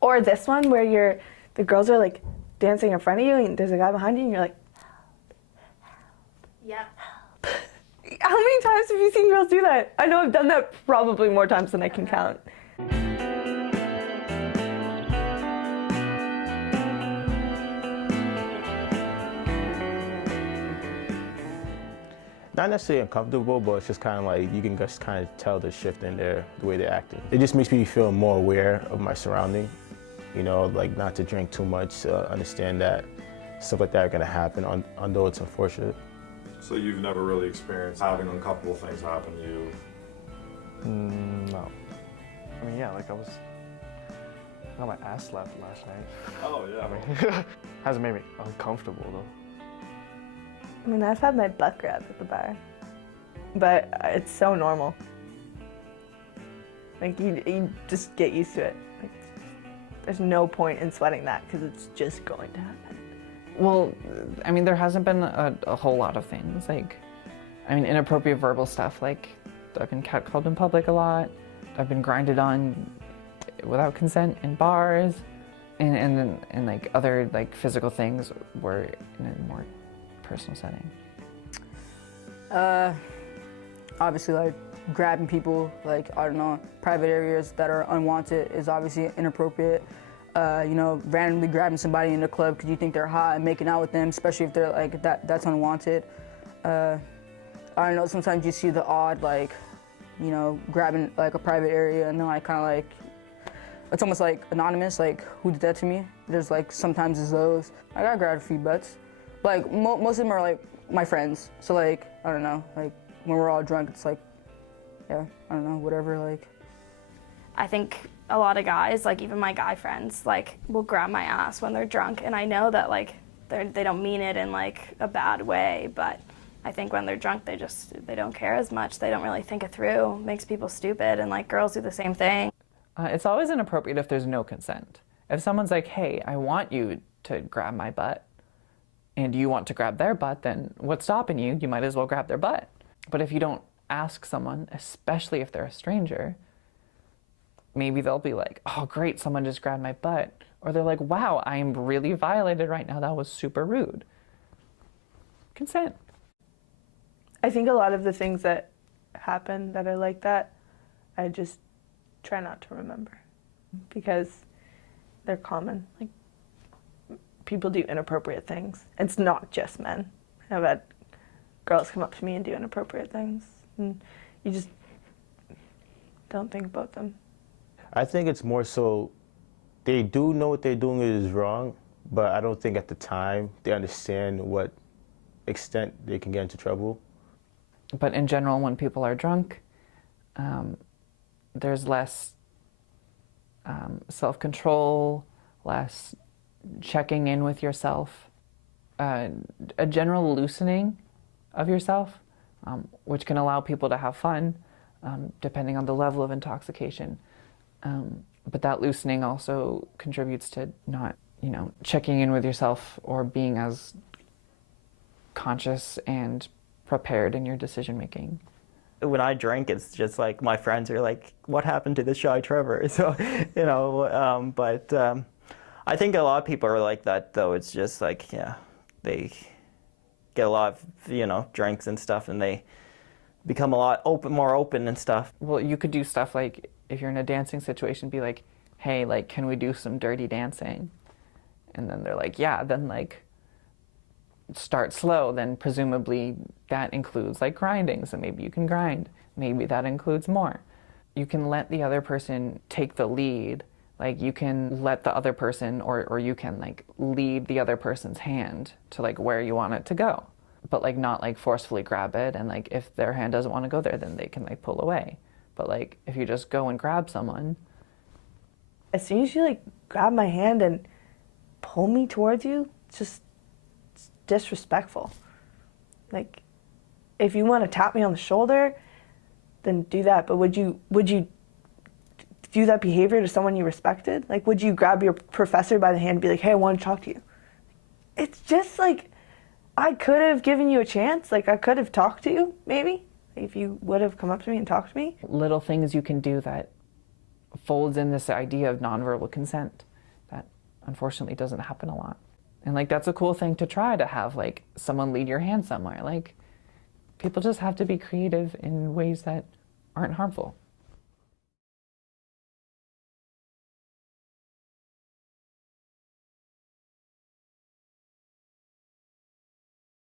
Or this one where the girls are like dancing in front of you and there's a guy behind you and you're like, Yeah. how many times have you seen girls do that? I know I've done that probably more times than I can count. Not necessarily uncomfortable, but it's just kind of like you can just kind of tell the shift in their the way they're acting. It just makes me feel more aware of my surrounding, you know, like not to drink too much, understand that stuff like that are gonna happen, although it's unfortunate. So you've never really experienced having uncomfortable things happen to you? No. I mean, yeah, like I got my ass slapped last night. Oh yeah. I mean, hasn't made me uncomfortable though. I mean, I've had my butt grabbed at the bar, but it's so normal. Like, you just get used to it. Like, there's no point in sweating that because it's just going to happen. Well, I mean, there hasn't been a whole lot of things. Like, I mean, inappropriate verbal stuff. Like, I've been catcalled in public a lot. I've been grinded on without consent in bars, and like other like physical things were in a more personal setting. Obviously, like grabbing people, like I don't know, private areas that are unwanted is obviously inappropriate. You know, randomly grabbing somebody in the club because you think they're hot and making out with them, especially if they're like that's unwanted. I don't know. Sometimes you see the odd, like, you know, grabbing like a private area and then like kind of like it's almost like anonymous, like who did that to me? There's like sometimes it's those. I got grabbed a few butts. Like, most of them are, like, my friends. So, like, I don't know, like, when we're all drunk, it's like, yeah, I don't know, whatever, like. I think a lot of guys, like even my guy friends, like will grab my ass when they're drunk, and I know that like they don't mean it in like a bad way, but I think when they're drunk they don't care as much. They don't really think it through. It makes people stupid, and like girls do the same thing. It's always inappropriate if there's no consent. If someone's like, hey, I want you to grab my butt, and you want to grab their butt, then what's stopping you? You might as well grab their butt. But if you don't ask someone, especially if they're a stranger, maybe they'll be like, oh great, someone just grabbed my butt. Or they're like, wow, I'm really violated right now. That was super rude. Consent. I think a lot of the things that happen that are like that, I just try not to remember because they're common. Like, people do inappropriate things. It's not just men. I've had girls come up to me and do inappropriate things, and you just don't think about them. I think it's more so they do know what they're doing is wrong, but I don't think at the time they understand what extent they can get into trouble. But in general, when people are drunk, there's less self-control, less checking in with yourself, a general loosening of yourself, which can allow people to have fun, depending on the level of intoxication. But that loosening also contributes to not, you know, checking in with yourself or being as conscious and prepared in your decision making. When I drink, it's just like my friends are like, what happened to the shy Trevor? So, you know, I think a lot of people are like that, though. It's just like, yeah, they get a lot of, you know, drinks and stuff, and they become a lot more open and stuff. Well, you could do stuff like, if you're in a dancing situation, be like, hey, like, can we do some dirty dancing? And then they're like, yeah, then like, start slow. Then presumably that includes like grinding, so maybe you can grind. Maybe that includes more. You can let the other person take the lead. Like, you can let the other person, or you can like lead the other person's hand to like where you want it to go, but like not like forcefully grab it, and like if their hand doesn't want to go there, then they can like pull away. But like if you just go and grab someone, as soon as you like grab my hand and pull me towards you, it's disrespectful. Like, if you want to tap me on the shoulder, then do that. But would you do that behavior to someone you respected? Like, would you grab your professor by the hand and be like, hey, I want to talk to you? It's just like, I could have given you a chance. Like, I could have talked to you, maybe, if you would have come up to me and talked to me. little things you can do that folds in this idea of nonverbal consent. unfortunately doesn't happen a lot. And like that's a cool thing to try, to have like someone lead your hand somewhere. Like people just have to be creative in ways that aren't harmful.